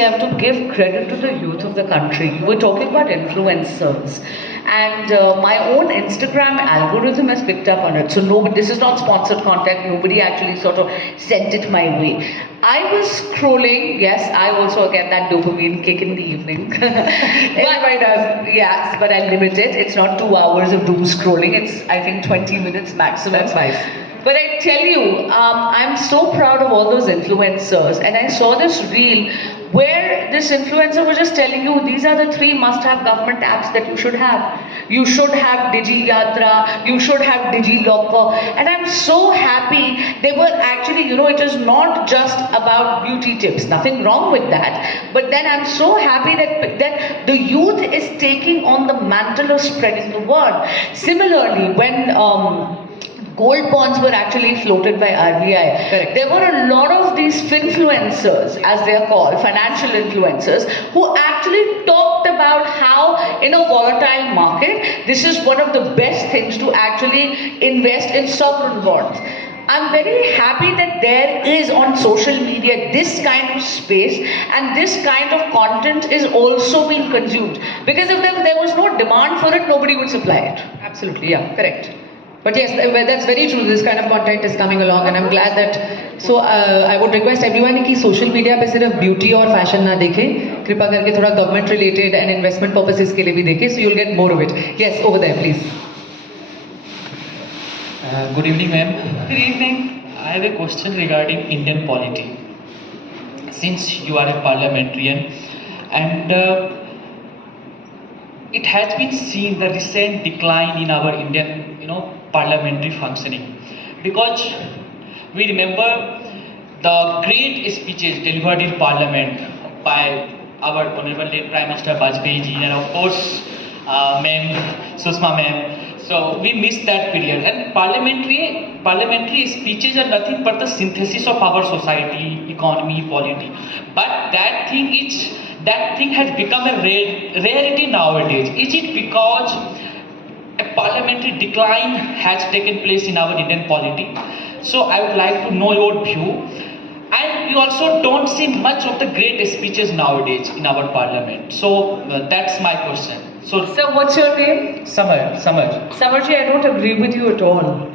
I have to give credit to the youth of the country. You were talking about influencers, and my own Instagram algorithm has picked up on it. So no, this is not sponsored content. Nobody actually sort of sent it my way. I was scrolling. Yes, I also get that dopamine kick in the evening. Everybody does. Yes, but I limit it. It's not 2 hours of doom scrolling. It's I think 20 minutes maximum. That's nice. But I tell you, I'm so proud of all those influencers. And I saw this reel where this influencer was just telling you these are the 3 must-have government apps that you should have. You should have Digi Yatra, you should have Digi Locker. And I'm so happy they were actually, it is not just about beauty tips. Nothing wrong with that. But then I'm so happy that the youth is taking on the mantle of spreading the word. Similarly, when gold bonds were actually floated by RBI. Correct. There were a lot of these finfluencers, as they are called, financial influencers, who actually talked about how in a volatile market, this is one of the best things to actually invest in sovereign bonds. I'm very happy that there is on social media this kind of space and this kind of content is also being consumed. Because if there was no demand for it, nobody would supply it. Absolutely, yeah, correct. But yes, that's very true. This kind of content is coming along, and I'm glad that. So I would request everyone कि social media पे सिर्फ beauty और fashion ना देखें. कृपा करके थोड़ा government related and investment purposes के लिए भी देखें. So you'll get more of it. Yes, over there, please. Good evening, ma'am. Good evening. I have a question regarding Indian polity. Since you are a parliamentarian, and it has been seen the recent decline in our Indian, parliamentary functioning, because we remember the great speeches delivered in Parliament by our Honorable late Prime Minister Vajpayee ji, and of course, Sushma ma'am. So we missed that period. And parliamentary speeches are nothing but the synthesis of our society, economy, polity. But that thing has become a rarity nowadays. Is it because a parliamentary decline has taken place in our Indian polity? So I would like to know your view. And we also don't see much of the great speeches nowadays in our parliament. So that's my question. So what's your name? Samar. Samarji, I don't agree with you at all.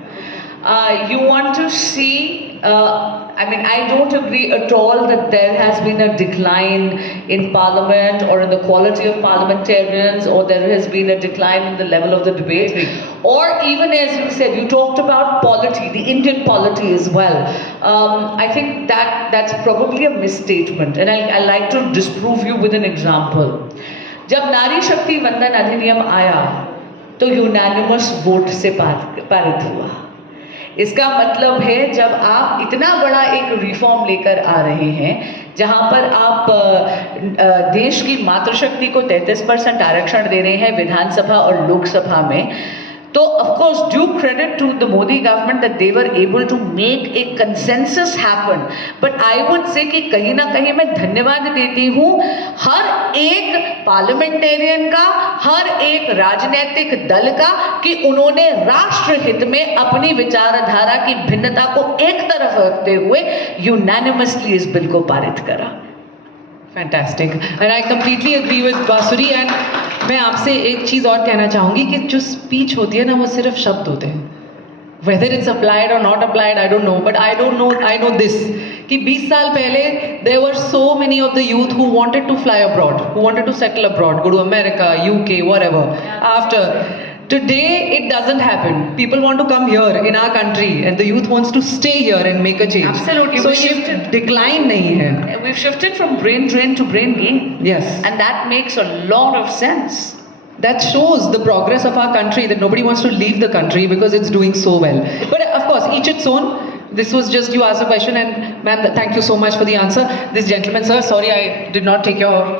You want to see, I don't agree at all that there has been a decline in parliament or in the quality of parliamentarians, or there has been a decline in the level of the debate. Or even as you said, you talked about polity, the Indian polity as well. I think that's probably a misstatement, and I like to disprove you with an example. जब नारी शक्ति वंदन अधिनियम आया तो unanimous vote से पारित हुआ. इसका मतलब है जब आप इतना बड़ा एक रिफॉर्म लेकर आ रहे हैं जहां पर आप देश की मातृशक्ति को 33% आरक्षण दे रहे हैं विधानसभा और लोकसभा में, तो of course due credit to the Modi government that they were able to make a consensus happen. But I would say कि कहीं ना कहीं मैं धन्यवाद देती हूँ हर एक पार्लियामेंटेरियन का, हर एक राजनीतिक दल का, कि उन्होंने राष्ट्र हित में अपनी विचारधारा की भिन्नता को एक तरफ रखते हुए यूनानिमसली इस बिल को पारित करा. Fantastic. And I completely agree with Basuri. And मैं आपसे एक चीज़ और कहना चाहूँगी कि जो speech होती है ना, वो सिर्फ शब्द होते हैं. Whether it's applied or not applied, I don't know. But I know this. कि 20 साल पहले there were so many of the youth who wanted to fly abroad, who wanted to settle abroad, go to America, UK, whatever. After. Today, it doesn't happen. People want to come here in our country, and the youth wants to stay here and make a change. Absolutely. So shifted. Decline nahi hai. We've shifted from brain drain to brain gain. Yes. And that makes a lot of sense. That shows the progress of our country, that nobody wants to leave the country because it's doing so well. But of course, each its own. This was just you asked a question, and ma'am, thank you so much for the answer. This gentleman, sir, sorry I did not take your